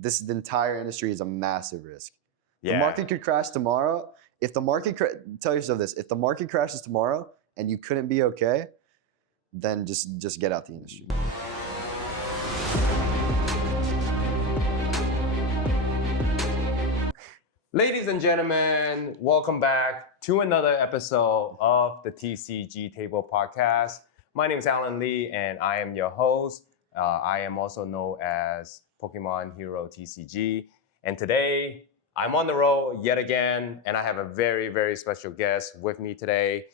the entire industry is a massive risk. Yeah. The market could crash tomorrow. If the market tell yourself this: if the market crashes tomorrow and you couldn't be okay, then just get out the industry. Ladies and gentlemen, welcome back to another episode of the TCG Table podcast. My name is Alan Lee, and I am your host. I am also known as Pokémon Hero TCG. And today, I'm on the road yet again, and I have a very, very special guest with me today.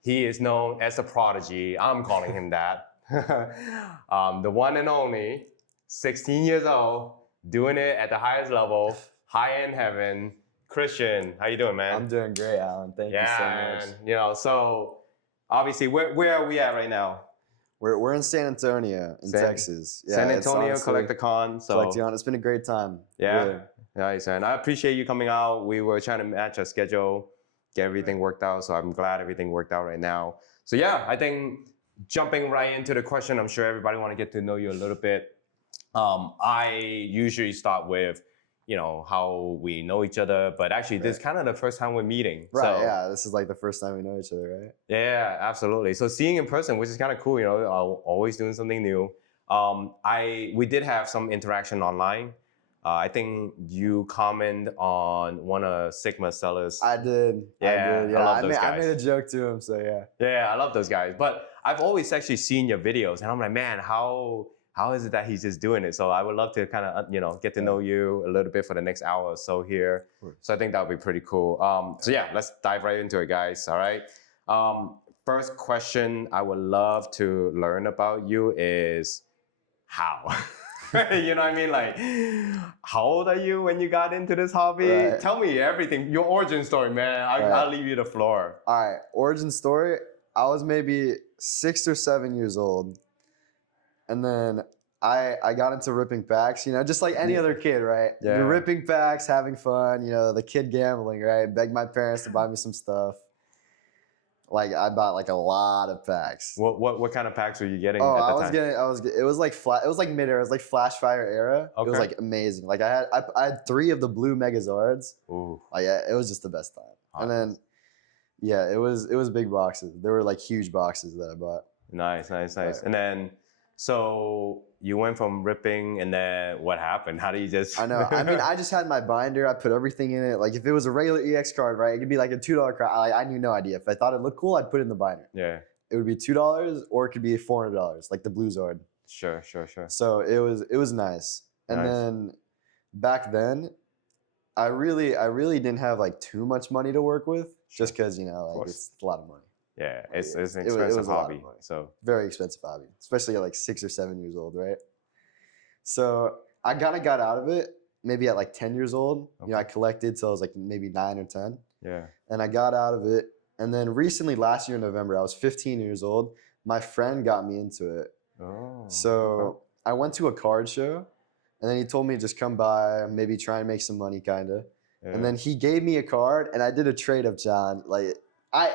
He is known as the Prodigy. I'm calling him that. The one and only, 16 years old, doing it at the highest level, high-end heaven. Christian, how you doing, man? I'm doing great, Alan. Thank you so much. Man. You know, so obviously, where are we at right now? We're in San Antonio, in Texas. Yeah, San Antonio Collecticon. Collecticon. It's been a great time. Yeah, really. Nice, and I appreciate you coming out. We were trying to match our schedule, get everything worked out. So I'm glad everything worked out right now. So yeah, I think jumping right into the question, I'm sure everybody want to get to know you a little bit. I usually start with, you know, how we know each other, but actually this is kind of the first time we're meeting. Right, so, yeah, this is like the first time we know each other, right? Yeah, absolutely. So seeing in person, which is kind of cool, you know, always doing something new. We did have some interaction online. I think you commented on one of Sigma sellers. I did. Yeah, I love those guys. I made a joke to him, so yeah. Yeah, I love those guys. But I've always actually seen your videos, and I'm like, man, how is it that he's just doing it? So I would love to kind of, you know, get to know you a little bit for the next hour or so here. So I think that would be pretty cool. So yeah, let's dive right into it, guys. All right. First question I would love to learn about you is how? You know what I mean? Like, how old are you when you got into this hobby? Right. Tell me everything, your origin story, man. I'll leave you the floor. All right, origin story. I was maybe 6 or 7 years old. And then I got into ripping packs, you know, just like any other kid, right? Yeah. You're ripping packs, having fun, you know, the kid gambling, right? Begged my parents to buy me some stuff. Like I bought like a lot of packs. What kind of packs were you getting Oh, at the I was time? getting, it was like mid-era, it was like Flash Fire era. Okay. It was like amazing. Like I had 3 of the blue Megazards. Ooh. Like it was just the best time. And then, yeah, it was big boxes. There were like huge boxes that I bought. Nice. Right. And then, so you went from ripping, and then what happened? How do you just? I know. I mean, I just had my binder. I put everything in it. Like if it was a regular EX card, right, it could be like a $2 card. I knew no idea. If I thought it looked cool, I'd put it in the binder. Yeah. It would be $2 or it could be $400, like the blue Zard. Sure. So it was nice. And then back then, I really didn't have like too much money to work with, just because, you know, like it's a lot of money. Yeah, it's an It expensive was a lot of hobby. money. So very expensive hobby, especially at like 6 or 7 years old, right? So I kind of got out of it maybe at like 10 years old. Okay. You know, I collected till I was like maybe 9 or 10. yeah. And I got out of it. And then recently, last year in November, I was 15 years old. My friend got me into it. Oh. So I went to a card show, and then he told me just come by, maybe try and make some money, kind of. Yeah. And then he gave me a card, and I did a trade-up challenge. I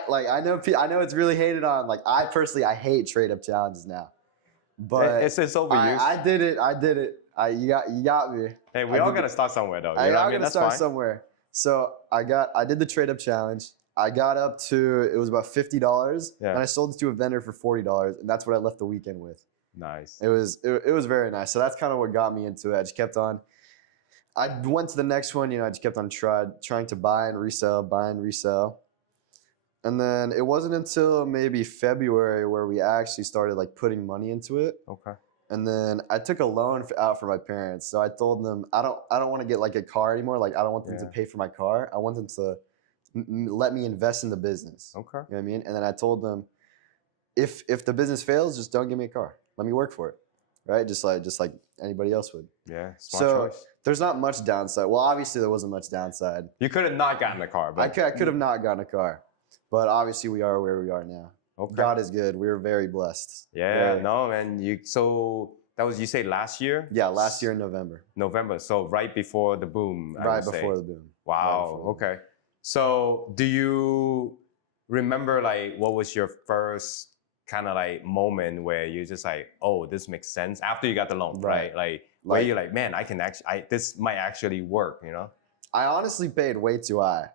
know it's really hated on. Like I personally, I hate trade-up challenges now. But it's overused. I did it. You got me. Hey, we all gotta start somewhere, though. I mean? gotta That's start fine. somewhere. So I did the trade-up challenge. I got up to, it was about $50, Yeah. and I sold it to a vendor for $40, and that's what I left the weekend with. Nice. It was very nice. So that's kind of what got me into it. I just kept on. I went to the next one. You know, I just kept on trying to buy and resell. And then it wasn't until maybe February where we actually started like putting money into it. Okay. And then I took a loan out for my parents. So I told them I don't want to get like a car anymore. Like I don't want them to pay for my car. I want them to let me invest in the business. Okay. You know what I mean? And then I told them, if the business fails, just don't give me a car. Let me work for it, right? Just like anybody else would. Yeah. Smart So choice. there's not much downside. Well, obviously there wasn't much downside. You could have not gotten a car, but I could have not gotten a car, but obviously we are where we are now. Okay. God is good. We were very blessed. Yeah. No, man. So that was, you say last year? Yeah, last year in November. November. So right before the boom. Right before the boom. Wow. Okay. So do you remember like what was your first kind of like moment where you're just like, oh, this makes sense after you got the loan, right? Like where Like- you're like, man, this might actually work, you know? I honestly paid way too high.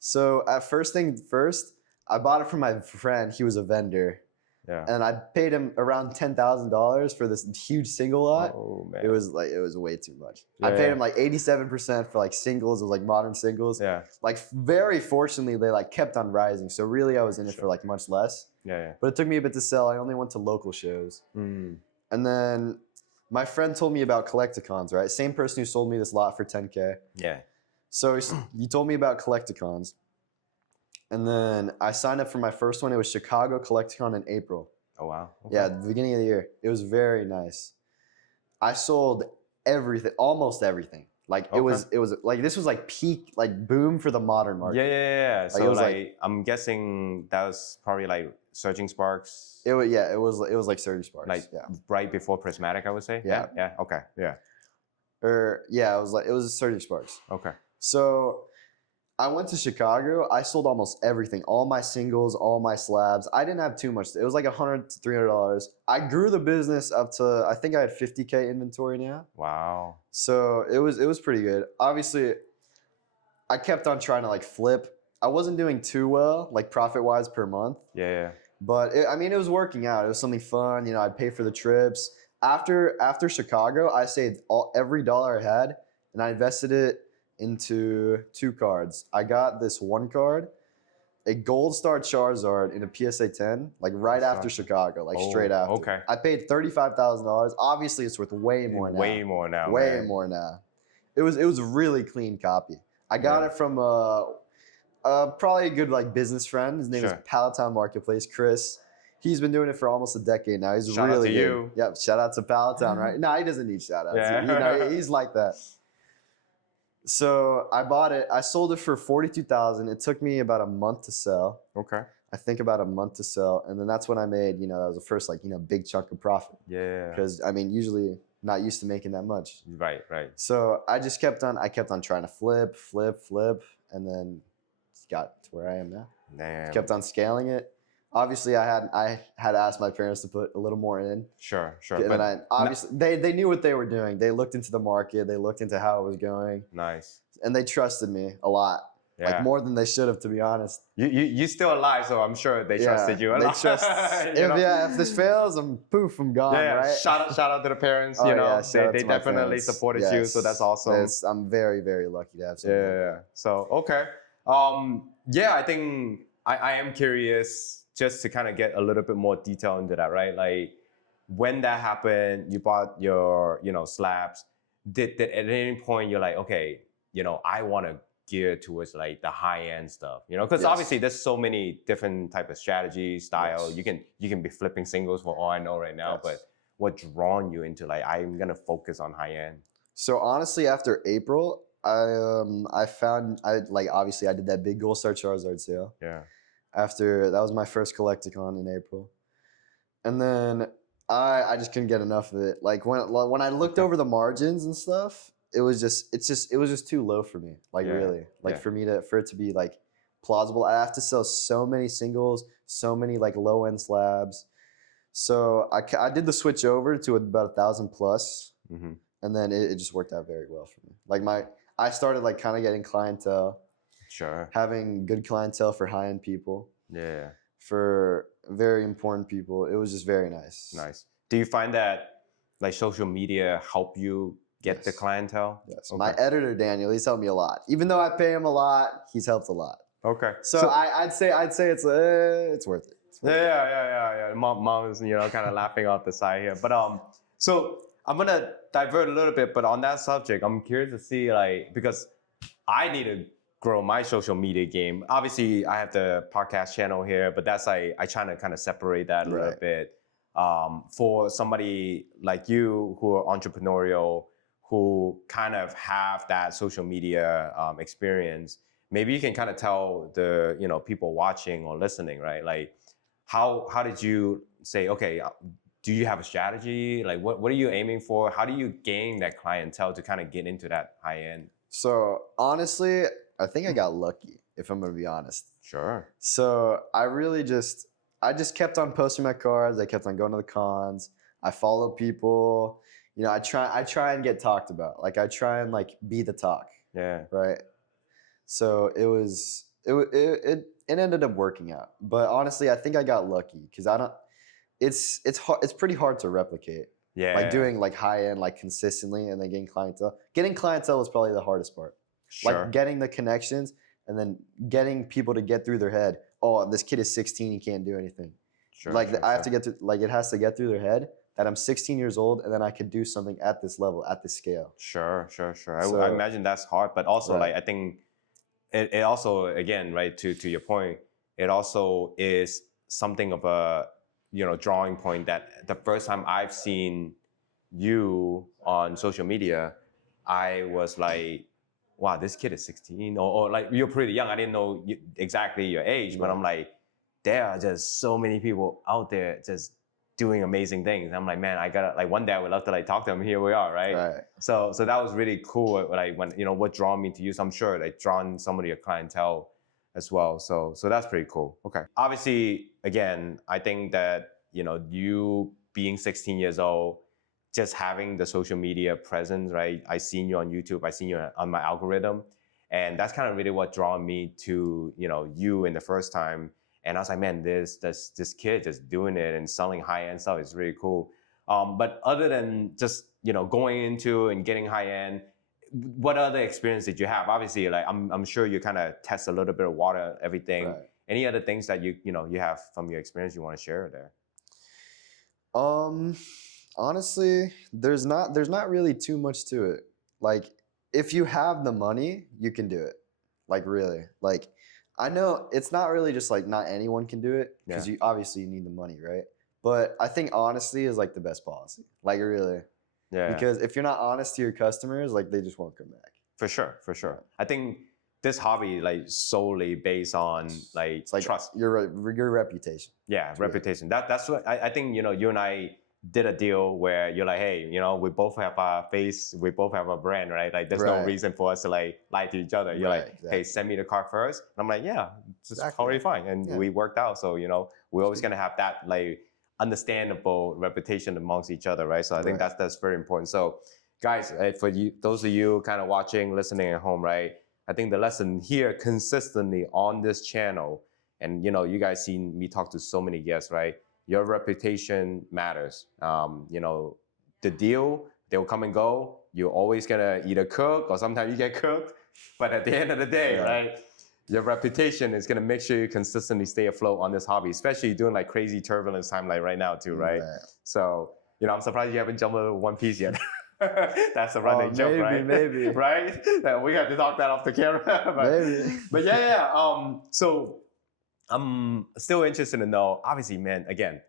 So at first thing first, I bought it from my friend. He was a vendor. Yeah. And I paid him around $10,000 for this huge single lot. Oh man. It was way too much. I paid him like 87% for like singles. It was like modern singles. Yeah. Like very fortunately, they like kept on rising. So really, I was in it for like much less. Yeah. But it took me a bit to sell. I only went to local shows. Mm. And then my friend told me about collecticons, right? Same person who sold me this lot for 10K. Yeah. So he told me about collecticons. And then I signed up for my first one. It was Chicago Collecticon in April. Oh wow. Okay. Yeah, the beginning of the year. It was very nice. I sold everything, almost everything. Like it was like this was like peak, like boom for the modern market. Yeah. Like, So it was like I'm guessing that was probably like Surging Sparks. It was like Surge Sparks. Like right before Prismatic, I would say. Yeah. Yeah. Okay. Yeah. It was Surge Sparks. Okay. So I went to Chicago. I sold almost everything, all my singles, all my slabs. I didn't have too much. It was like $100 to $300. I grew the business up to, I think I had 50K inventory now. Wow. So it was pretty good. Obviously, I kept on trying to like flip. I wasn't doing too well, like profit wise per month. Yeah. But it was working out. It was something fun. You know, I'd pay for the trips. After Chicago, I saved every dollar I had, and I invested it into 2 cards. I got this one card, a Gold Star Charizard in a PSA 10, like right after Chicago, like straight after. Okay. I paid $35,000. Obviously, it's worth way more now. Way more now. Way man. more now. It was a really clean copy. I got it from probably a good like business friend. His name is Palatine Marketplace, Chris. He's been doing it for almost a decade now. He's shout really out to good. you. Yep, shout out to Palatine, right? No, he doesn't need shout outs. Yeah. You know, he's like that. So I bought it. I sold it for $42,000. It took me about a month to sell. Okay. I think about a month to sell, and then that's when I made. You know, that was the first like big chunk of profit. Yeah. Because usually not used to making that much. Right. So I just kept on. I kept on trying to flip, and then got to where I am now. Damn. Kept on scaling it. Obviously, I had asked my parents to put a little more in. Sure. And then they knew what they were doing. They looked into the market. They looked into how it was going. Nice. And they trusted me a lot. Yeah. Like more than they should have, to be honest. You still alive, so I'm sure they trusted you a lot. If this fails, I'm gone. Yeah. Right. Shout out to the parents. Oh, you know, yeah, they definitely supported you, so that's awesome. I'm very, very lucky to have something like that. So okay. I think I am curious just to kind of get a little bit more detail into that, right? Like when that happened, you bought your, slabs. Did at any point you're like, okay, I want to gear towards like the high end stuff, because obviously there's so many different type of strategies, style. Yes. You can be flipping singles for all I know right now, but what drawn you into like I'm gonna focus on high end? So honestly, after April, I found obviously I did that big Gold Star Charizard sale. Yeah. After that was my first Collecticon in April, and then I just couldn't get enough of it. Like when I looked over the margins and stuff, it was just too low for me. Like really, like for it to be like plausible, I have to sell so many singles, so many like low end slabs. So I did the switch over to about 1,000 plus, and then it just worked out very well for me. Like I started like kind of getting clientele. Sure. Having good clientele for high-end people. Yeah. For very important people. It was just very nice. Nice. Do you find that like social media help you get the clientele? Yes. Okay. My editor, Daniel, he's helped me a lot. Even though I pay him a lot, he's helped a lot. Okay. So I'd say it's worth it. Yeah. Mom is kind of laughing off the side here, but so I'm gonna divert a little bit, but on that subject, I'm curious to see like because I need to grow my social media game. Obviously, I have the podcast channel here, but that's I try to kind of separate that a little bit. For somebody like you who are entrepreneurial, who kind of have that social media experience, maybe you can kind of tell the people watching or listening, right? Like, how did you say, okay, do you have a strategy? Like, what are you aiming for? How do you gain that clientele to kind of get into that high end? So honestly, I think I got lucky, if I'm going to be honest. Sure. So I really just, I just kept on posting my cards. I kept on going to the cons. I follow people. You know, I try and get talked about. Like I try and like be the talk, Yeah. right? So it ended up working out. But honestly, I think I got lucky because I don't. It's hard. It's pretty hard to replicate. Yeah. Like doing like high end like consistently and then getting clientele. Getting clientele was probably the hardest part. Sure. Like getting the connections and then getting people to get through their head. Oh, this kid is 16. He can't do anything. Sure. Like sure, I have sure. to get to like it has to get through their head that I'm 16 years old and then I could do something at this level, at this scale. Sure. So- I imagine that's hard, but also Right. like I think it also again right to your point, it also is something of a drawing point that the first time I've seen you on social media, I was like, wow, this kid is 16 or like you're pretty young. I didn't know exactly your age, but Right. I'm like, there are just so many people out there just doing amazing things. And I'm like, man, I gotta like one day I would love to like talk to them. Here we are, right? Right. So that was really cool. Like when what drawn me to you. So I'm sure like drawn some of your clientele as well. So that's pretty cool. Okay. Obviously, again, I think that you being 16 years old, just having the social media presence, right? I seen you on YouTube. I seen you on my algorithm, and that's kind of really what drawn me to you in the first time. And I was like, man, this kid just doing it and selling high end stuff is really cool. But other than just going into and getting high end, what other experience did you have? Obviously, like I'm sure you kind of test a little bit of water, everything. Right. Any other things that you have from your experience you want to share there? Honestly, there's not really too much to it. Like if you have the money, you can do it. Like really. Like I know it's not really just like not anyone can do it because Yeah. you obviously you need the money, right? But I think honesty is like the best policy. Like really. Yeah. Because if you're not honest to your customers, like they just won't come back. For sure. I think this hobby like solely based on like, It's like trust. your reputation. Yeah, It's reputation. That's what I think. You and I did a deal where you're like, hey, we both have our face, we both have a brand, right? Like, there's no Right. reason for us to like lie to each other. You're Right, like, hey, exactly. send me the card first. And I'm like, yeah, it's Exactly. totally fine, and Yeah. we worked out. So we're always gonna have that like understandable reputation amongst each other, right? So I think Right. that's very important. So, guys, for you, those of you kind of watching, listening at home, right? I think the lesson here consistently on this channel, and you guys seen me talk to so many guests, right? Your reputation matters. The deal, they'll come and go. You're always gonna either cook or sometimes you get cooked. But at the end of the day, Yeah. right? Your reputation is gonna make sure you consistently stay afloat on this hobby, especially during like crazy turbulence time like right now too, right? So, I'm surprised you haven't jumped over One Piece yet. That's a running joke, right? Maybe. Right? We have to talk that off the camera. Maybe. But yeah. So I'm still interested to know, obviously, man, again,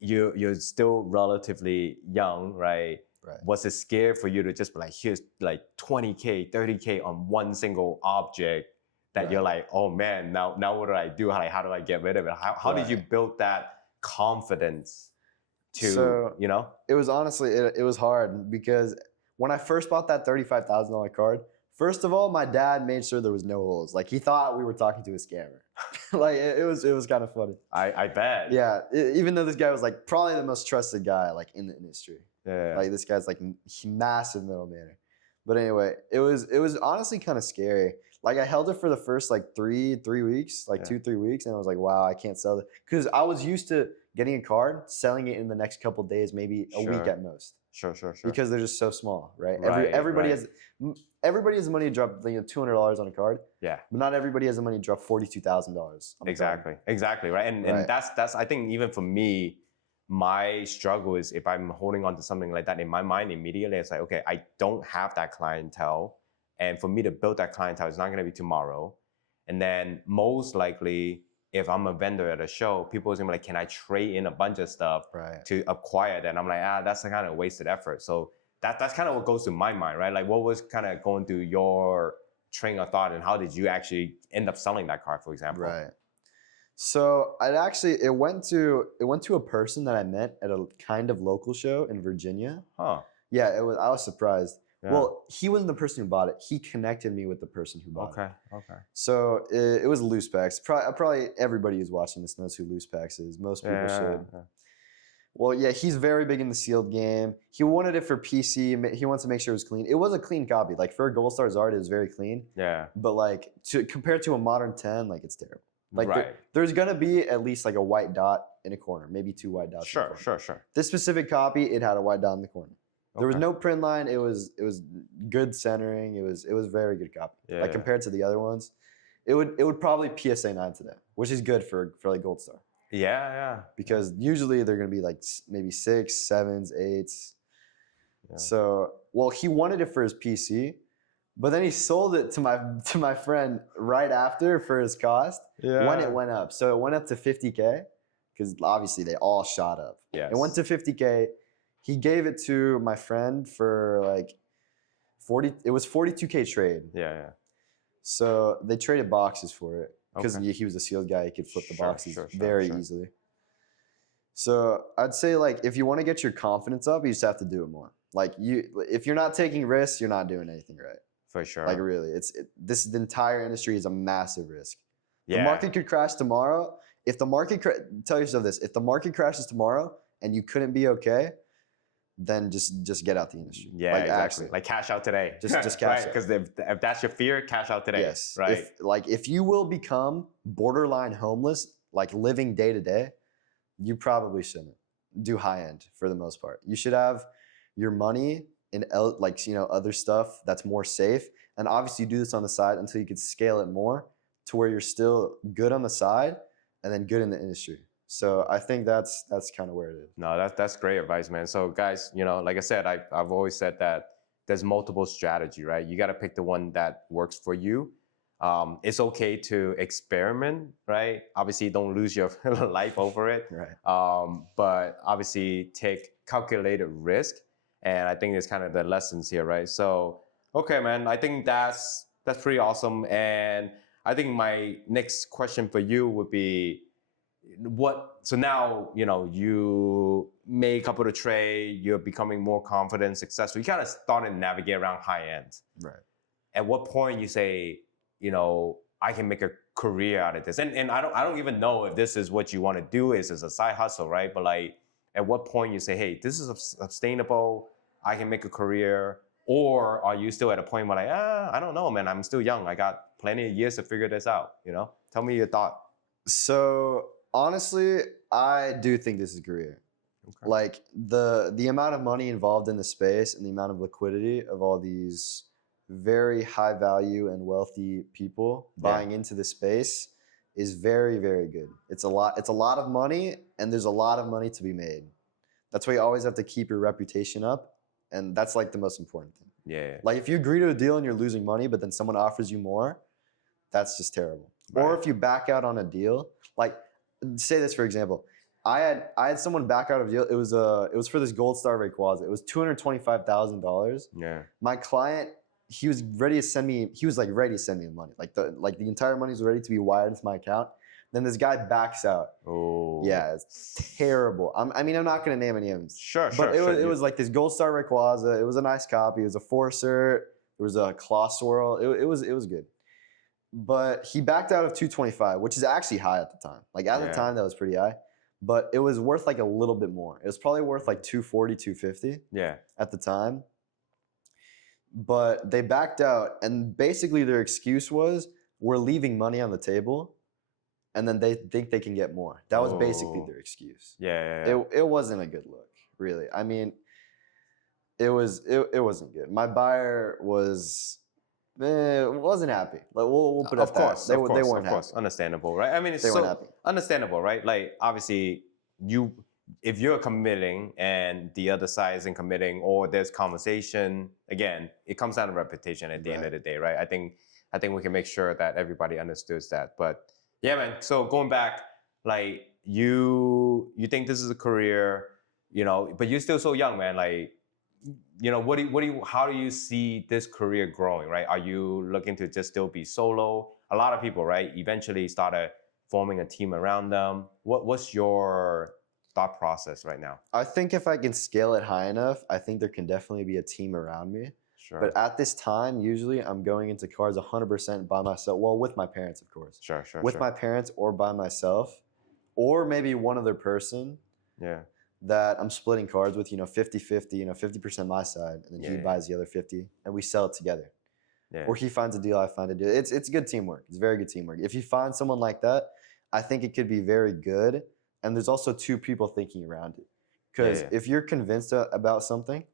you're still relatively young, right? Right. Was it scary for you to just be like, here's like 20K, 30K on one single object that Right. you're like, oh man, now what do I do? How do I get rid of it? How did you Right. build that confidence to, So, it was honestly, it was hard because when I first bought that $35,000 card, first of all, my dad made sure there was no holes. Like he thought we were talking to a scammer. Like it was kind of funny. I bet. Yeah, even though this guy was like probably the most trusted guy like in the industry. Yeah. Like this guy's like massive middleman. But anyway, it was honestly kind of scary. Like I held it for the first like three weeks, like 2-3 weeks, and I was like, wow, I can't sell it because I was used to getting a card, selling it in the next couple days, maybe a week at most. Sure. Because they're just so small, right? Right, Everybody right. has the money to drop $200 on a card, Yeah. but not everybody has the money to drop $42,000. Exactly, right? And Right. that's I think even for me, my struggle is if I'm holding on to something like that in my mind immediately, it's like, okay, I don't have that clientele. And for me to build that clientele, it's not going to be tomorrow. And then most likely, if I'm a vendor at a show, people are going to be like, can I trade in a bunch of stuff Right. to acquire that? And I'm like, that's a kind of wasted effort. So that's kind of what goes through my mind, right? Like what was kind of going through your train of thought and how did you actually end up selling that card, for example? Right. So it went to a person that I met at a kind of local show in Virginia. Huh. Yeah, I was surprised. Yeah. Well, he wasn't the person who bought it. He connected me with the person who bought it. Okay. So it was loose packs. Probably everybody who's watching this knows who loose packs is. Most people should. Yeah. Well, yeah, he's very big in the sealed game. He wanted it for PC. He wants to make sure it was clean. It was a clean copy. Like for a Gold Star's art, it was very clean. Yeah. But like compared to a modern 10, like it's terrible. Like right. there's gonna be at least like a white dot in a corner, maybe 2 white dots. Sure. This specific copy, it had a white dot in the corner. There was Okay. no print line. It was good centering. It was very good copy. Yeah. Like compared to the other ones, it would probably PSA 9 today, which is good for like Gold Star. Yeah. Because usually they're gonna be like maybe 6, 7s, 8s. Yeah. So well, he wanted it for his PC, but then he sold it to my friend right after for his cost when it went up. So it went up to 50K because obviously they all shot up. Yes. It went to 50K. He gave it to my friend for like 40. It was 42K trade. Yeah. So they traded boxes for it because Okay. he was a sealed guy. He could flip the Sure, boxes sure, very sure. easily. So I'd say like if you want to get your confidence up, you just have to do it more. Like if you're not taking risks, you're not doing anything right. For sure. Like really, the entire industry is a massive risk. Yeah. The market could crash tomorrow. If the market tell yourself this: if the market crashes tomorrow and you couldn't be okay, then just get out the industry. Yeah, like, exactly. Actually. Like cash out today. Just cash out. Because if that's your fear, cash out today. Yes. Right. If you will become borderline homeless, like living day to day, you probably shouldn't do high end for the most part. You should have your money in like other stuff that's more safe, and obviously you do this on the side until you can scale it more to where you're still good on the side and then good in the industry. So I think that's kind of where it is. No, that's great advice, man. So guys, like I said, I've always said that there's multiple strategy, right? You got to pick the one that works for you. It's okay to experiment, right? Obviously, don't lose your life over it. Right. But obviously, take calculated risk, and I think it's kind of the lessons here, right? So, okay, man, I think that's pretty awesome. And I think my next question for you would be, so now you made a couple of trade, you're becoming more confident, successful. You kind of starting to navigate around high end. Right. At what point you say, I can make a career out of this? And I don't even know if this is what you want to do as a side hustle, right? But like, at what point you say, hey, this is sustainable, I can make a career? Or are you still at a point where like, I don't know, man, I'm still young, I got plenty of years to figure this out, Tell me your thought. So honestly, I do think this is a career. Okay. Like the amount of money involved in the space and the amount of liquidity of all these very high value and wealthy people buying into the space is very, very good. It's a lot of money, and there's a lot of money to be made. That's why you always have to keep your reputation up, and that's like the most important thing. Yeah. Like if you agree to a deal and you're losing money, but then someone offers you more, that's just terrible. Right. Or if you back out on a deal, like say this for example, I had someone back out of a deal. It was for this Gold Star Rayquaza. It was $225,000. Yeah. My client, he was ready to send me the money. Like the entire money was ready to be wired to my account. Then this guy backs out. Oh. Yeah, it's terrible. I'm not gonna name any names. Sure. But it was like this Gold Star Rayquaza. It was a nice copy. It was a Forcer. There was a Claw Swirl. It was good. But he backed out of 225, which is actually high at the time. Like at the time, that was pretty high. But it was worth like a little bit more. It was probably worth like 240, 250 at the time. But they backed out, and basically their excuse was, we're leaving money on the table, and then they think they can get more. That was basically their excuse. Yeah. It wasn't a good look, really. I mean, it wasn't good. My buyer wasn't happy. Like we'll put it at that. They weren't happy. Understandable, right? I mean, it's they weren't happy. Understandable, right? Like obviously, if you're committing and the other side isn't committing, or there's conversation, again, it comes down to reputation at the end of the day, right? I think we can make sure that everybody understands that. But yeah, man. So going back, like you think this is a career, but you're still so young, man. Like, how do you see this career growing, right? Are you looking to just still be solo? A lot of people, right, eventually started forming a team around them. What's your thought process right now? I think if I can scale it high enough, I think there can definitely be a team around me. Sure. But at this time, usually I'm going into cards 100% by myself. Well, with my parents, of course. Sure. With my parents or by myself, or maybe one other person Yeah. that I'm splitting cards with, 50-50, 50% my side, and then he Yeah. buys the other 50, and we sell it together. Yeah. Or he finds a deal, I find a deal. It's good teamwork. It's very good teamwork. If you find someone like that, I think it could be very good. And there's also two people thinking around it. Because if you're convinced about something,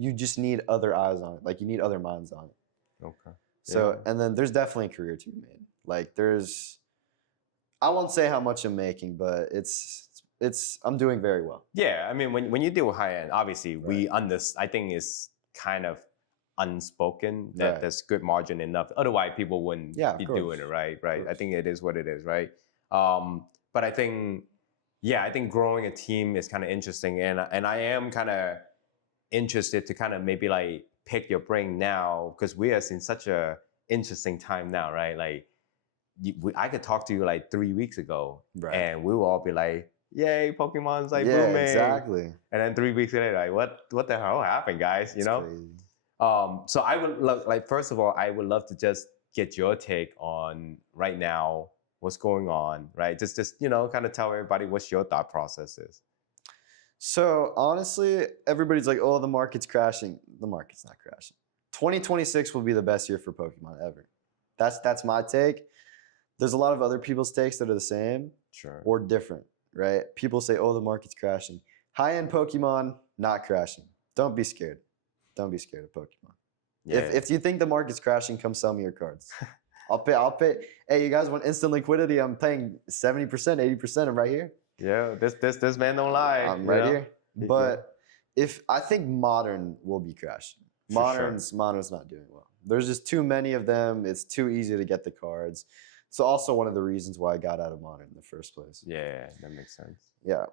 you just need other eyes on it. Like you need other minds on it. Okay. So, and then there's definitely a career to be made. Like I won't say how much I'm making, but I'm doing very well. Yeah, I mean, when you deal with high end, obviously Right. I think it's kind of unspoken that Right. there's good margin enough. Otherwise, people wouldn't Of be course. doing it, right? Of Right. I course. think it is what it is, right? But I think, I think growing a team is kind of interesting, and I am kind of interested to kind of maybe like pick your brain now because we are in such a interesting time now, right? Like, I could talk to you like 3 weeks ago, Right. and we will all be like, "Yay, Pokemon's like Yeah, booming!" exactly. And then 3 weeks later, like, what the hell happened, guys? It's crazy. So I would love, like, first of all, I would love to just get your take on right now what's going on, right? Just kind of tell everybody what your thought process is. So honestly, everybody's like, "Oh, the market's crashing." The market's not crashing. 2026 will be the best year for Pokemon ever. That's my take. There's a lot of other people's takes that are the same Sure. or different, right? People say, "Oh, the market's crashing." High-end Pokemon not crashing. Don't be scared. Don't be scared of Pokemon. Yeah. If you think the market's crashing, come sell me your cards. I'll pay. Hey, you guys want instant liquidity? I'm paying 70%, 80%. I'm right here. Yeah, this man don't lie. I'm right here. Yeah. But if I think modern will be crashing. For sure. Modern's not doing well. There's just too many of them. It's too easy to get the cards. It's also one of the reasons why I got out of modern in the first place. Yeah, that makes sense. Yeah.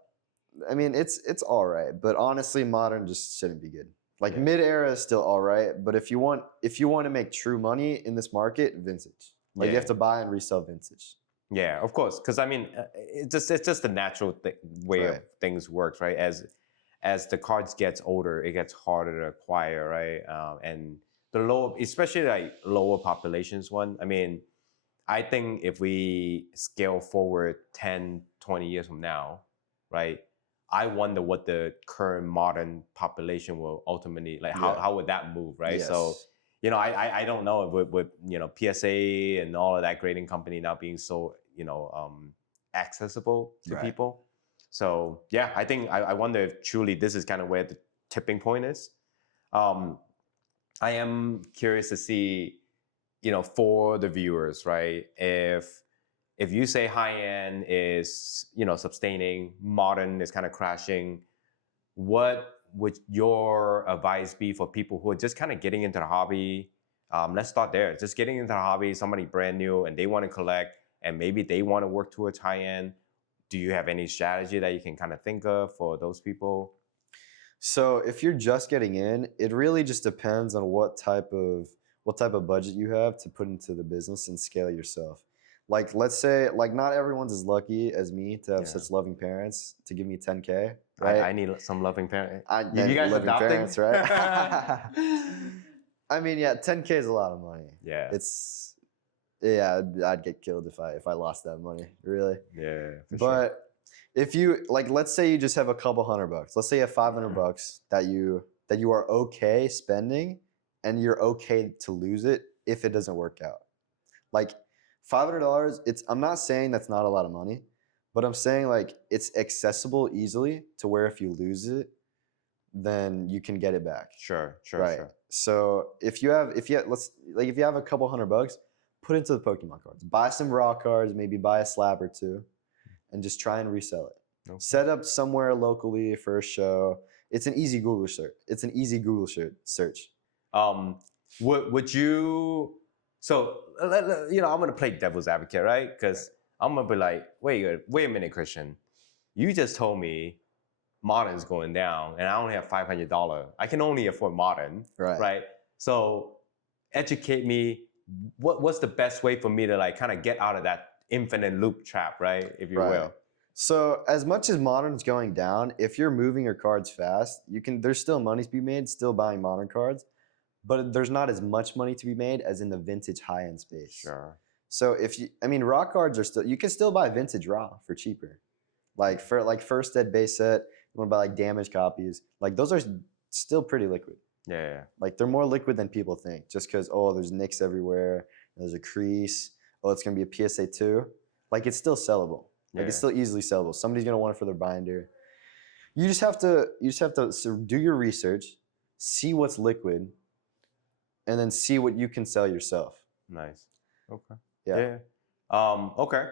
I mean, it's all right, but honestly, modern just shouldn't be good. Like Yeah. mid-era is still all right, but if you want to make true money in this market, vintage. Like you have to buy and resell vintage. Yeah, of course, because I mean, it's just the natural way of things works, right? As the cards gets older, it gets harder to acquire, right? And the lower, especially like lower populations one. I mean, I think if we scale forward 10, 20 years from now, right? I wonder what the current modern population will ultimately, like how would that move, right? Yes. So, I don't know with PSA and all of that grading company now being so, accessible to people. So yeah, I think I wonder if truly this is kind of where the tipping point is. I am curious to see, for the viewers, right? If you say high end is, sustaining, modern is kind of crashing, what would your advice be for people who are just kind of getting into the hobby? Let's start there. Just getting into the hobby, somebody brand new and they want to collect and maybe they want to work towards high end. Do you have any strategy that you can kind of think of for those people? So if you're just getting in, it really just depends on what type of budget you have to put into the business and scale yourself. Like let's say like not everyone's as lucky as me to have such loving parents to give me 10K. Right? I need some loving parents. You guys loving adopting? parents, right? I mean, yeah, 10K is a lot of money. Yeah. I'd get killed if I lost that money, really. Yeah, for But sure. if you like, let's say you just have a couple $100. Let's say you have $500 that you are okay spending, and you're okay to lose it if it doesn't work out. Like $500, I'm not saying that's not a lot of money, but I'm saying like it's accessible easily to where if you lose it, then you can get it back. Sure. So if you have a couple $100, put it into the Pokemon cards. Buy some raw cards, maybe buy a slab or two, and just try and resell it. Okay. Set up somewhere locally for a show. It's an easy Google search. Would you? So I'm gonna play devil's advocate, right? Because I'm gonna be like, wait a minute, Christian. You just told me modern's going down, and I only have $500. I can only afford modern, right? So educate me. What's the best way for me to like kind of get out of that infinite loop trap, right? If you will. So as much as modern's going down, if you're moving your cards fast, there's still money to be made, still buying modern cards. but there's not as much money to be made as in the vintage high-end space. Sure. So if you, I mean, raw cards are still, you can still buy vintage raw for cheaper. Like for like first ed base set, you want to buy like damaged copies. Like those are still pretty liquid. Yeah. Like they're more liquid than people think. Just because there's nicks everywhere, there's a crease. Oh, it's gonna be a PSA 2. Like it's still sellable. Like it's still easily sellable. Somebody's gonna want it for their binder. You just have to do your research, see what's liquid, and then see what you can sell yourself. Nice. Okay. Yeah. Okay.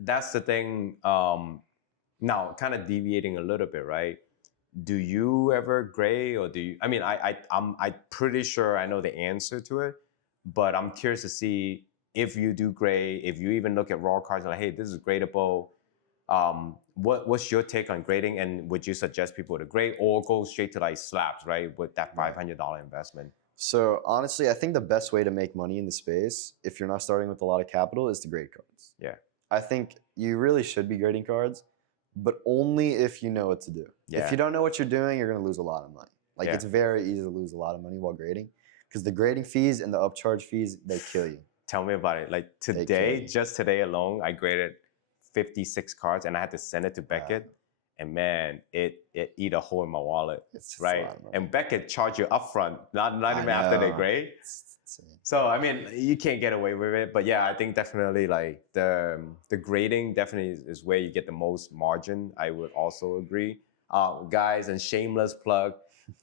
That's the thing. Now, kind of deviating a little bit, right? Do you ever gray, or do you? I mean, I'm pretty sure I know the answer to it, but I'm curious to see if you do gray. If you even look at raw cards, like, hey, this is gradable. What's your take on grading, and would you suggest people to grade or go straight to like slabs, right, with that $500 investment? So honestly, I think the best way to make money in the space, if you're not starting with a lot of capital, is to grade cards. Yeah. I think you really should be grading cards, but only if you know what to do. Yeah. If you don't know what you're doing, you're going to lose a lot of money. Like it's very easy to lose a lot of money while grading, because the grading fees and the upcharge fees, they kill you. Tell me about it. Like today, just today alone, I graded 56 cards and I had to send it to Beckett. And man, it eat a hole in my wallet, right? And Beckett charge you upfront, not even after they grade. So I mean, you can't get away with it. But yeah, I think definitely like the grading definitely is where you get the most margin. I would also agree. Guys, and shameless plug,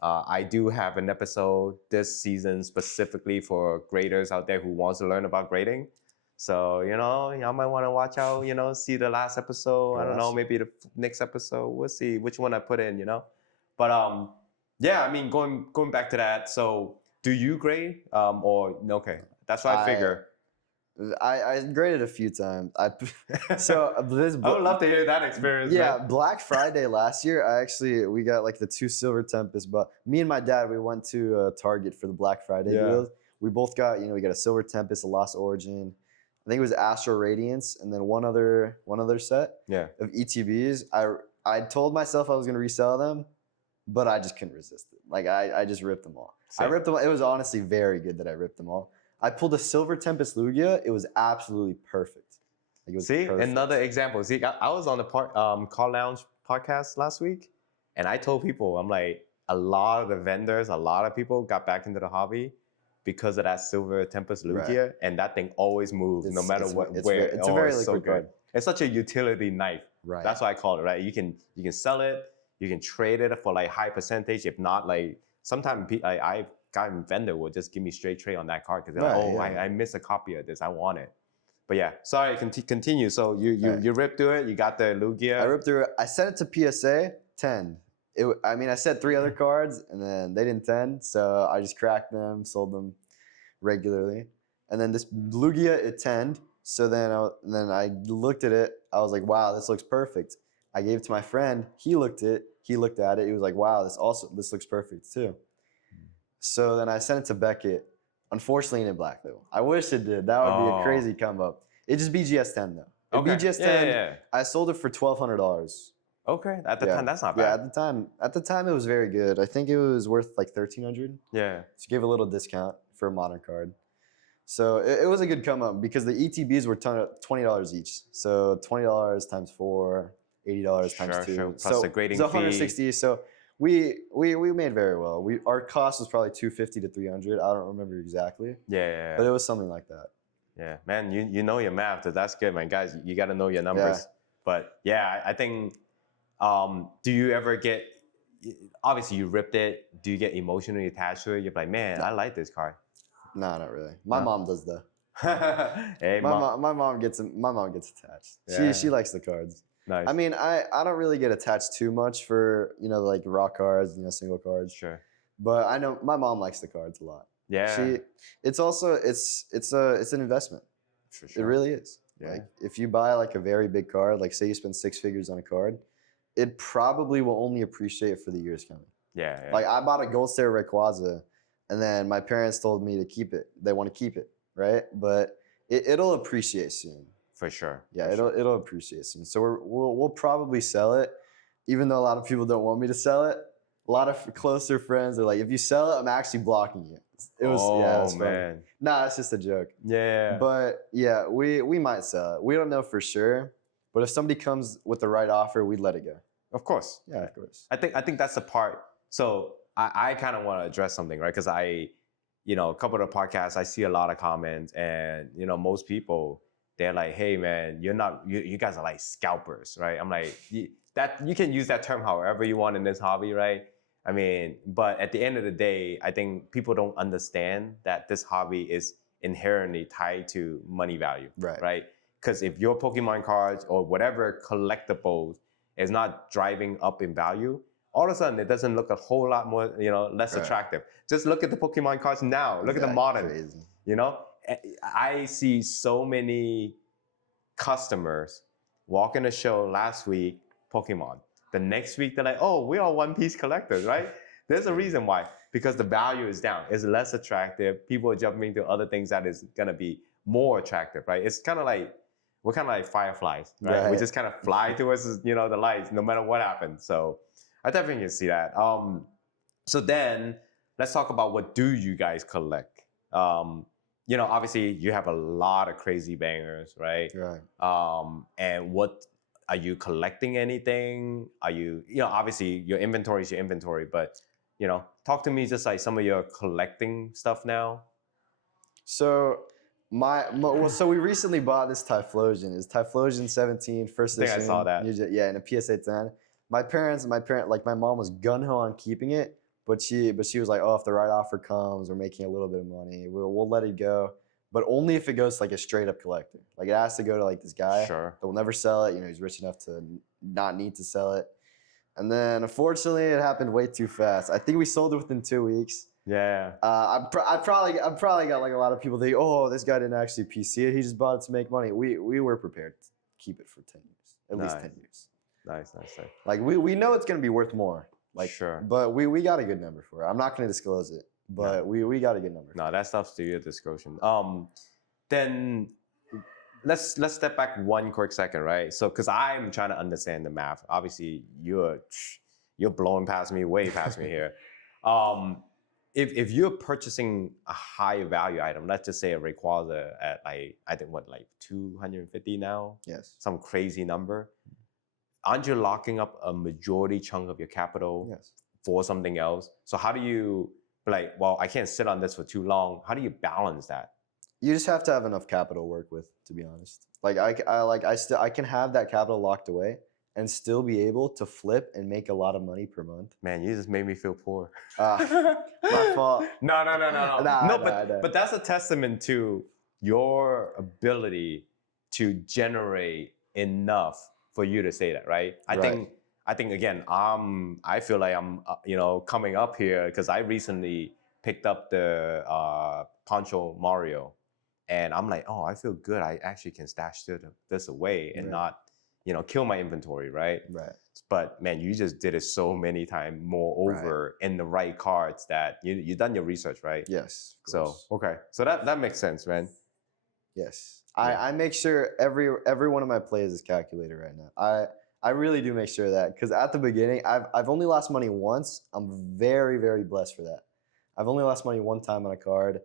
I do have an episode this season specifically for graders out there who wants to learn about grading. So, y'all might want to watch out, see the last episode. I don't know, maybe the next episode. We'll see which one I put in, But yeah, I mean, going back to that. So do you grade? Okay, that's what I figure. I graded a few times. I would love to hear that experience. Yeah, man. Black Friday last year, we got like the 2 Silver Tempest, but me and my dad, we went to Target for the Black Friday deals. We both got, we got a Silver Tempest, a Lost Origin. I think it was Astro Radiance, and then one other set of ETBs. I told myself I was gonna resell them, but I just couldn't resist it. Like I just ripped them all. Same. I ripped them all. It was honestly very good that I ripped them all. I pulled a Silver Tempest Lugia. It was absolutely perfect. Like it was perfect. Another example. See, I was on the Call Lounge podcast last week, and I told people, I'm like, a lot of the vendors, a lot of people got back into the hobby because of that Silver Tempest Lugia, and that thing always moves no matter where. It's a very liquid card. It's such a utility knife. Right. That's what I call it, right? You can sell it, you can trade it for like high percentage. If not, like sometimes I've gotten vendor will just give me straight trade on that card because they're like, I missed a copy of this, I want it. But yeah, sorry, continue. So you ripped through it, you got the Lugia. I ripped through it. I sent it to PSA 10. I said 3 other cards, and then they didn't 10, so I just cracked them, sold them regularly. And then this Lugia, it 10'd, so then I looked at it, I was like, wow, this looks perfect. I gave it to my friend, he looked at it, he was like, wow, this looks perfect too. So then I sent it to Beckett. Unfortunately, it didn't black though. I wish it did. That would be a crazy come up. It just BGS 10 though. BGS 10, I sold it for $1,200. Okay, at the time, that's not bad. Yeah, at the time it was very good. I think it was worth like $1,300. Yeah. So give a little discount for a modern card. So it was a good come up because the ETBs were $20 each. So $20 times 4, $80 times 2. Sure. Plus the grading fee. It was $160. So we made very well. Our cost was probably $250 to $300. I don't remember exactly. Yeah. But it was something like that. Yeah, man, you know your math. That's good, man. Guys, you got to know your numbers. Yeah. But yeah, I think. Do you ever get, obviously you ripped it, do you get emotionally attached to it? You're like, man, I like this card. No, not really. My mom does though. Hey, my mom gets attached. Yeah. She likes the cards. Nice. I mean, I don't really get attached too much for, like raw cards, single cards. Sure. But I know my mom likes the cards a lot. Yeah. It's also, it's an investment. For sure. It really is. Yeah. Like if you buy like a very big card, like say you spend 6 figures on a card, it probably will only appreciate for the years coming. Yeah. Like I bought a Gold Star Rayquaza, and then my parents told me to keep it. They want to keep it, right? But it'll appreciate soon. For sure. Yeah, it'll appreciate soon. So we'll probably sell it, even though a lot of people don't want me to sell it. A lot of closer friends are like, if you sell it, I'm actually blocking you. It was yeah, it was funny. Man. Nah, it's just a joke. Yeah. But yeah, we might sell it. We don't know for sure. But if somebody comes with the right offer, we'd let it go. Of course. Yeah, of course. I think that's the part. So I kind of want to address something, right? Because a couple of the podcasts, I see a lot of comments, and most people, they're like, "Hey, man, you guys are like scalpers, right?" I'm like, you can use that term however you want in this hobby, right? I mean, but at the end of the day, I think people don't understand that this hobby is inherently tied to money value, right? Because if your Pokemon cards or whatever collectibles is not driving up in value, all of a sudden it doesn't look a whole lot more, less attractive. Just look at the Pokemon cards now. Look at the modern. Crazy. I see so many customers walking the show last week, Pokemon. The next week, they're like, oh, we are One Piece collectors, right? There's a reason why. Because the value is down. It's less attractive. People are jumping to other things that is going to be more attractive, right? It's kind of like, we're kind of like fireflies, right? We just kind of fly towards, the lights, no matter what happens. So I definitely can see that. So then, let's talk about what do you guys collect? Obviously, you have a lot of crazy bangers, right? And what... Are you collecting anything? Are you, obviously your inventory is your inventory, but, talk to me just like some of your collecting stuff now. So so we recently bought this Typhlosion. It's Typhlosion 17, first edition. I think I saw that. Yeah, in a PSA 10. My mom was gung-ho on keeping it, but she was like, oh, if the right offer comes, we're making a little bit of money, we'll let it go. But only if it goes to like a straight up collector. Like it has to go to like this guy that will never sell it. He's rich enough to not need to sell it. And then unfortunately, it happened way too fast. I think we sold it within 2 weeks. Yeah. I probably got like a lot of people think, oh, this guy didn't actually PC it. He just bought it to make money. We were prepared to keep it for 10 years, at least 10 years. Nice. Like we know it's gonna be worth more. Like sure. But we got a good number for it. I'm not gonna disclose it. But we got a good number. No, that stuff's to your discretion. Then let's step back one quick second, right? So, because I'm trying to understand the math. Obviously, you're blowing past me, way past me here. If you're purchasing a high value item, let's just say a Rayquaza at like 250 now. Yes. Some crazy number. Aren't you locking up a majority chunk of your capital for something else? So how do you... like, well, I can't sit on this for too long. How do you balance that? You just have to have enough capital to work with, to be honest. Like I can have that capital locked away and still be able to flip and make a lot of money per month. Man, you just made me feel poor. My fault. No. No, but that's a testament to your ability to generate enough for you to say that, right? I think again, I feel like I'm, coming up here because I recently picked up the Poncho Mario, and I'm like, oh, I feel good. I actually can stash this away and not, kill my inventory, right? Right. But man, you just did it so many times more over in the right cards that you done your research, right? Yes. So okay, so that makes sense, man. Yes, I make sure every one of my plays is calculated right now. I really do make sure of that because at the beginning, I've only lost money once. I'm very, very blessed for that. I've only lost money one time on a card.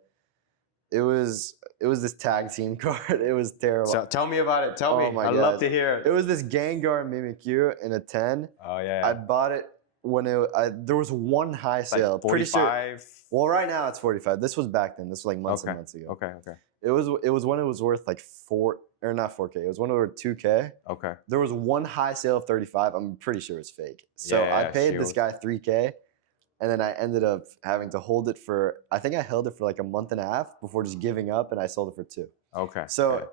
It was this tag team card. It was terrible. So tell me about it. Tell me. I'd love to hear it. It was this Gengar Mimikyu in a 10. Oh yeah. I bought it when there was one high sale. Like 45. Pretty sure. Well, right now it's 45. This was back then. This was like months and months ago. Okay. It was when it was worth like not 4K. It was when it was 2K. Okay. There was one high sale of 35. I'm pretty sure it's fake. So I paid this guy 3K, and then I ended up having to hold it for. I think I held it for like a month and a half before just giving up, and I sold it for 2. Okay. So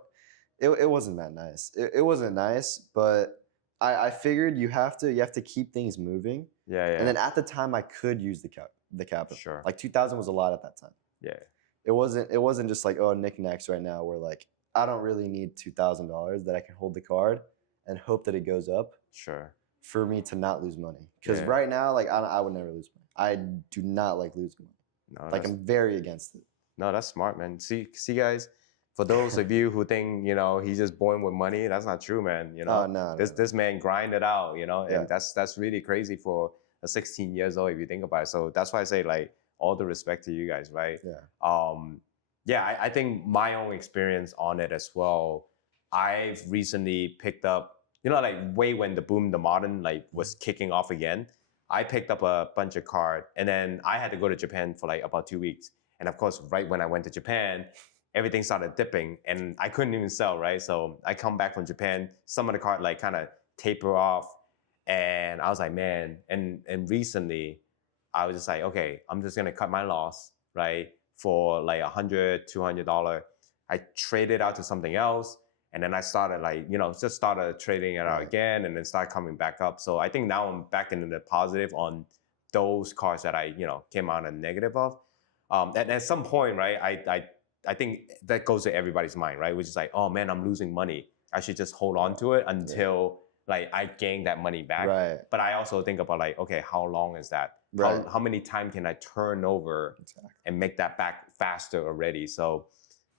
it wasn't that nice. It wasn't nice, but I figured you have to keep things moving. Yeah. And then at the time, I could use the capital. Sure. Like 2,000 was a lot at that time. Yeah. It wasn't just like, oh, knickknacks right now where like I don't really need $2,000 that I can hold the card and hope that it goes up. Sure. For me to not lose money. Because right now, like I would never lose money. I do not like losing money. No, like I'm very against it. No, that's smart, man. See guys, for those of you who think, he's just born with money, that's not true, man. No. This man grinded out, and that's really crazy for a 16 years old if you think about it. So that's why I say like all the respect to you guys, right? Yeah. I think my own experience on it as well. I've recently picked up, like way when the boom, the modern like was kicking off again. I picked up a bunch of cards, and then I had to go to Japan for like about 2 weeks. And of course, right when I went to Japan, everything started dipping, and I couldn't even sell, right? So I come back from Japan, some of the cards like kind of taper off, and I was like, man. And recently, I was just like, okay, I'm just gonna cut my loss, right? For like $100, $200. I traded out to something else. And then I started like, just started trading it out again and then started coming back up. So I think now I'm back into the positive on those cards that I, came out a negative of. And at some point, right, I think that goes to everybody's mind, right? Which is like, oh man, I'm losing money. I should just hold on to it until like I gain that money back. Right. But I also think about like, okay, how long is that? Right. How many times can I turn over and make that back faster already? So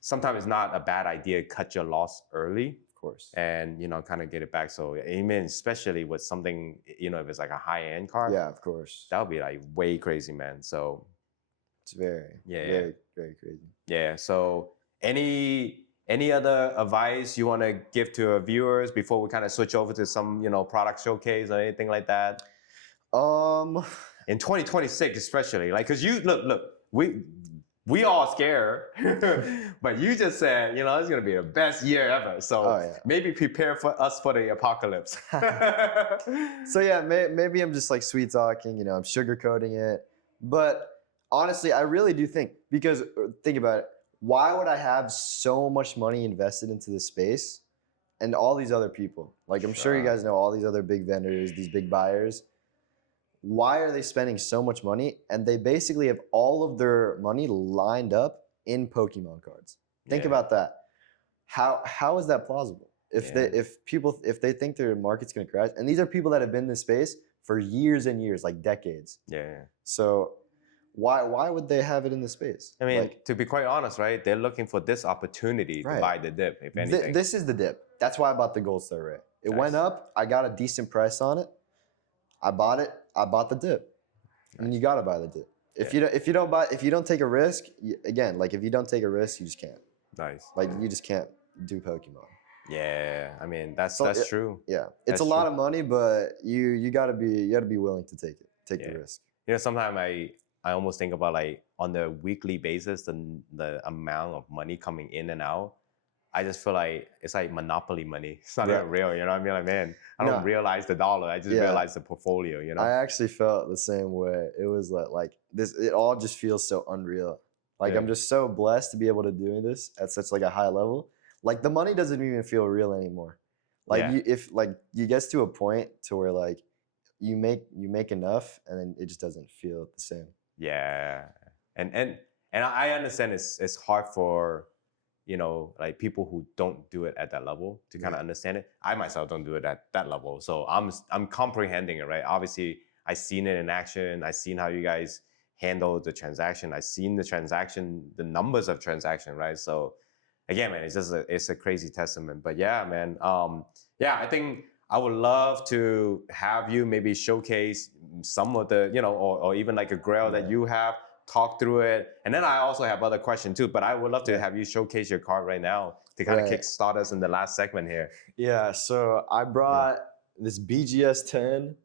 sometimes it's not a bad idea to cut your loss early. Of course. And, kind of get it back. So, amen, especially with something, if it's like a high-end card. Yeah, of course. That would be like way crazy, man. So it's very crazy. Yeah. So any other advice you want to give to our viewers before we kind of switch over to some, product showcase or anything like that? In 2026, especially, like, cause you look, we all scared, but you just said, it's gonna be the best year ever. So maybe prepare for us for the apocalypse. So yeah, maybe I'm just like sweet talking, I'm sugarcoating it. But honestly, I really do think, because think about it, why would I have so much money invested into this space and all these other people? Like I'm sure you guys know all these other big vendors, these big buyers. Why are they spending so much money? And they basically have all of their money lined up in Pokemon cards. Think about that. How is that plausible? If they think their market's gonna crash, and these are people that have been in this space for years and years, like decades. Yeah. So why would they have it in the space? I mean, to be quite honest, right? They're looking for this opportunity to buy the dip, if anything. This is the dip. That's why I bought the Gold Star Ray. It went up. I got a decent price on it. I bought it. I bought the dip. I mean, you gotta buy the dip. If you don't take a risk, if you don't take a risk, you just can't. Nice. Like you just can't do Pokemon. Yeah, I mean that's true. Yeah, it's a lot of money, but you gotta be willing to take the risk. Sometimes I almost think about like on the weekly basis the amount of money coming in and out. I just feel like it's like monopoly money. It's not even real, you know what I mean? Like, man, I don't realize the dollar. I just realize the portfolio, I actually felt the same way. It was like this, it all just feels so unreal. Like I'm just so blessed to be able to do this at such like a high level. Like the money doesn't even feel real anymore. Like if you get to a point to where like you make enough and then it just doesn't feel the same. Yeah. And I understand it's hard for like people who don't do it at that level to kind of understand it. I myself don't do it at that level. So I'm comprehending it, right? Obviously, I've seen it in action. I've seen how you guys handle the transaction. I've seen the numbers of transaction, right? So again, man, it's a crazy testament. But yeah, man, I think I would love to have you maybe showcase some of the, or even like a Grail that you have. Talk through it, and then I also have other questions too. But I would love to have you showcase your card right now to kind of kickstart us in the last segment here. Yeah, so I brought this BGS 10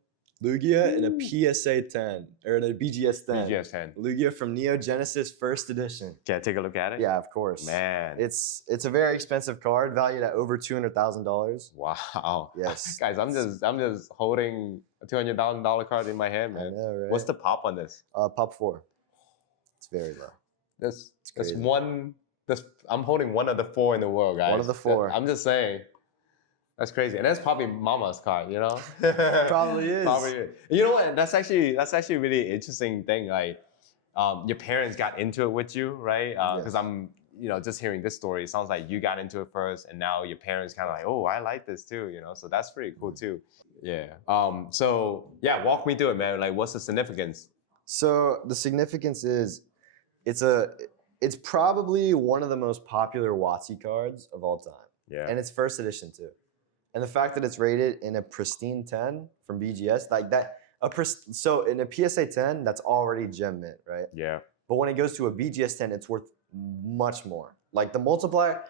Lugia and a PSA 10 or the BGS 10. BGS 10 Lugia from Neo Genesis First Edition. Can I take a look at it? Yeah, of course. Man, it's a very expensive card, valued at over $200,000. Wow. Yes, guys, I'm just holding a $200,000 card in my hand, man. I know, right? What's the pop on this? Pop 4. It's very low. That's one. I'm holding one of the 4 in the world, guys. One of the 4. I'm just saying. That's crazy, and that's probably Mama's card, Probably is. Probably is. You know what? That's actually a really interesting thing. Like, your parents got into it with you, right? Because I'm, just hearing this story, it sounds like you got into it first, and now your parents kind of like, oh, I like this too, So that's pretty cool too. Yeah. So yeah, walk me through it, man. Like, what's the significance? So the significance is, it's probably one of the most popular WotC cards of all time. Yeah. And it's first edition too. And the fact that it's rated in a pristine 10 from BGS, like that, So in a PSA 10, that's already gem mint, right? Yeah. But when it goes to a BGS 10, it's worth much more. Like the multiplier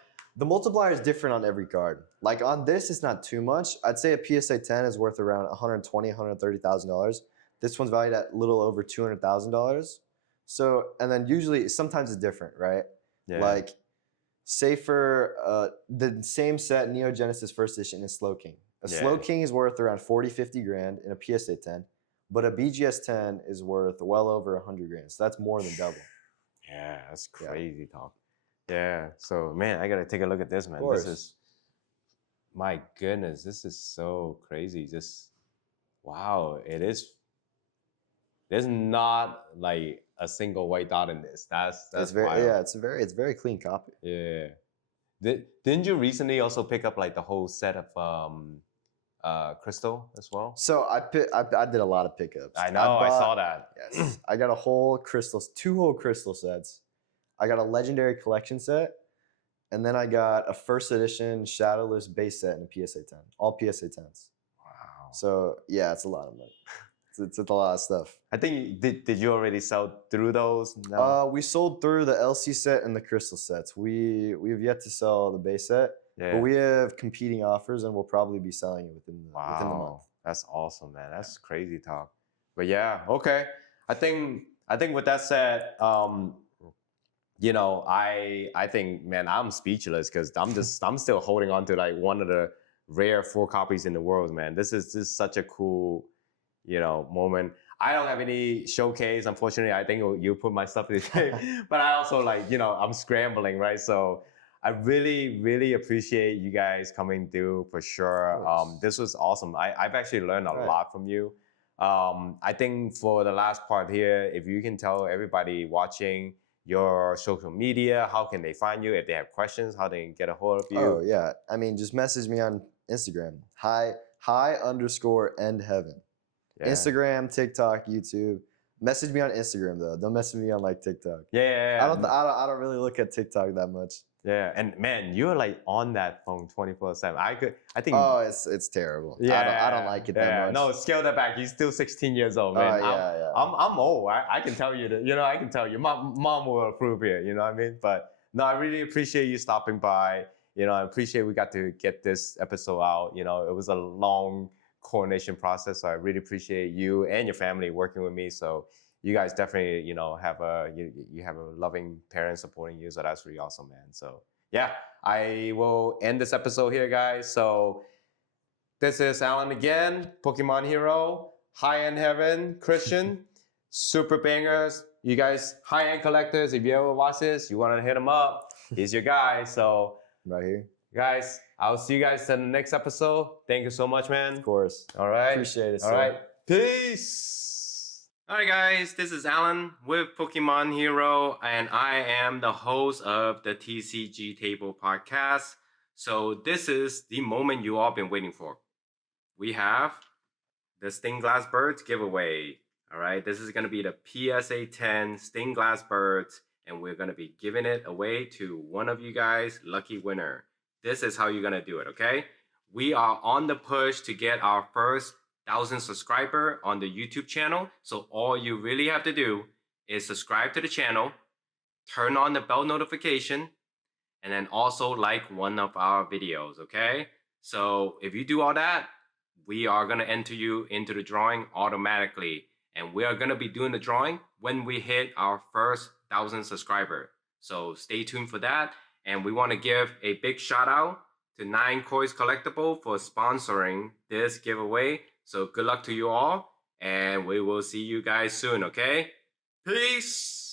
is different on every card. Like on this, it's not too much. I'd say a PSA 10 is worth around $120,000, $130,000. This one's valued at a little over $200,000. So, and then usually, sometimes it's different, right? Yeah. Like, say for the same set, Neo Genesis First Edition is Slow King. A Slow King is worth around 40, 50 grand in a PSA 10, but a BGS 10 is worth well over 100 grand. So that's more than double. Yeah, that's crazy talk. Yeah. So man, I gotta take a look at this, man. Of course. This is, my goodness, this is so crazy. Just wow, it is. There's not like a single white dot in this. That's very wild. it's very clean copy. Yeah. Didn't you recently also pick up like the whole set of crystal as well? So I did a lot of pickups. I know, I saw that. Yes, I got two whole crystal sets. I got a legendary collection set, and then I got a first edition shadowless base set in a PSA 10. All PSA 10s. Wow. So yeah, it's a lot of money. It's a lot of stuff. I think did you already sell through those? No. We sold through the LC set and the crystal sets. We've yet to sell the base set, but we have competing offers, and we'll probably be selling it within the month. That's awesome, man. That's crazy talk. But yeah, okay. I think with that said, you know, I think, man, I'm speechless because I'm still holding on to like one of the rare 4 copies in the world, man. This is just such a cool, you know, moment. I don't have any showcase, unfortunately. I think you put my stuff in but I also like, you know, I'm scrambling, right? So I really, really appreciate you guys coming through for sure. This was awesome. I've actually learned a lot from you. I think for the last part here, if you can tell everybody watching your social media, how can they find you? If they have questions, how they can get a hold of you? Oh yeah, I mean, just message me on Instagram. Hi_endheaven. Yeah. Instagram, TikTok, YouTube. Message me on Instagram though. Don't message me on like TikTok. Yeah. I don't really look at TikTok that much. Yeah, and man, you're like on that phone 24/7. I think. Oh, it's terrible. Yeah, I don't like it that much. No, scale that back. You're still 16 years old, man. I'm old. I can tell you that. You know, I can tell you. My mom will approve here. You know what I mean? But no, I really appreciate you stopping by. You know, I appreciate we got to get this episode out. You know, it was a long coordination process. So I really appreciate you and your family working with me. So you guys definitely, you know, have you have a loving parent supporting you. So that's really awesome, man. So yeah, I will end this episode here, guys. So this is Alan again, Pokemon Hero, High-End Heaven, Christian, super bangers. You guys, high-end collectors, if you ever watch this, you want to hit him up. He's your guy. So right here. Guys, I'll see you guys in the next episode. Thank you so much, man. Of course. All right. Appreciate it. All right. Peace. All right, guys. This is Alan with Pokemon Hero, and I am the host of the TCG Table podcast. So this is the moment you all been waiting for. We have the Stained Glass Birds giveaway. All right. This is going to be the PSA 10 Stained Glass Birds, and we're going to be giving it away to one of you guys, lucky winner. This is how you're going to do it, okay? We are on the push to get our first 1,000 subscriber on the YouTube channel. So all you really have to do is subscribe to the channel, turn on the bell notification, and then also like one of our videos, okay? So if you do all that, we are going to enter you into the drawing automatically. And we are going to be doing the drawing when we hit our first 1,000 subscriber. So stay tuned for that. And we want to give a big shout out to 9 Coins Collectible for sponsoring this giveaway. So good luck to you all, and we will see you guys soon, okay? Peace!